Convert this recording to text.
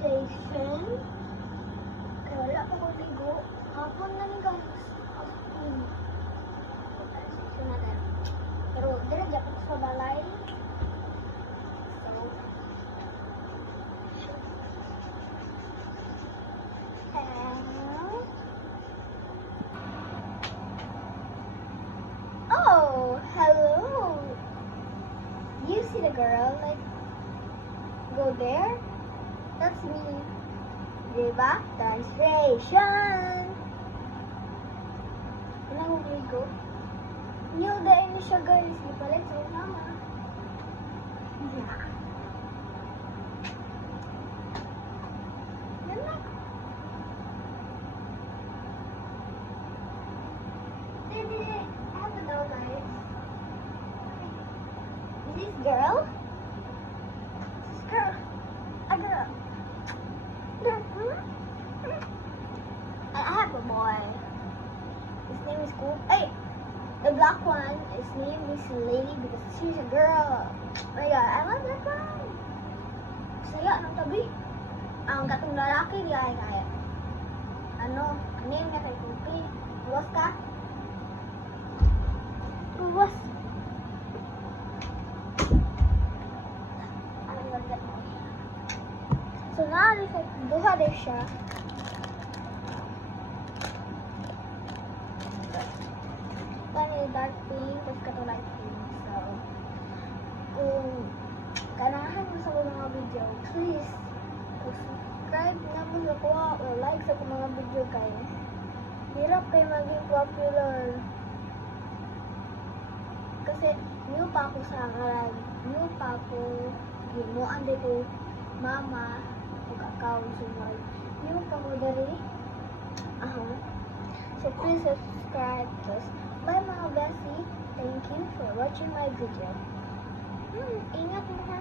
sensation. Kaya wala pa ko ligo. Hapon na ni guys. Hapon. Sensation na tayo. Pero dire dyan ako sa balay. So, oh, hello. You see the girl, like, go there? That's me. Diba? Translation. Ano mo go? New dahil mo siya guys. Di palit sa mama. Yeah. Yan na. Didi, I have to know guys. Is this girl? This girl. A girl. I have a boy. His name is Coop. Hey, the black one. His name is Lady because she's a girl. Oh my god, I love that one. Saya ng tabi. Ang katong lalaki di ay kaya. Ano? Name niya kay Coopy. Buwas ka? Buwas. So now, duha din siya. Kani dark pink, tapos kato light pink. So, kung kanahan mo sa mga video, please, subscribe na mo sa kuha o like sa mga video kayo. Hirap kayo maging popular. Kasi, new pa ako sa ngalan. New pa ako. Ginuan dito mama. Account so like new pa ko dali. So please subscribe us. Bye mga bestie. Thank you for watching my video. Ingat mo ha.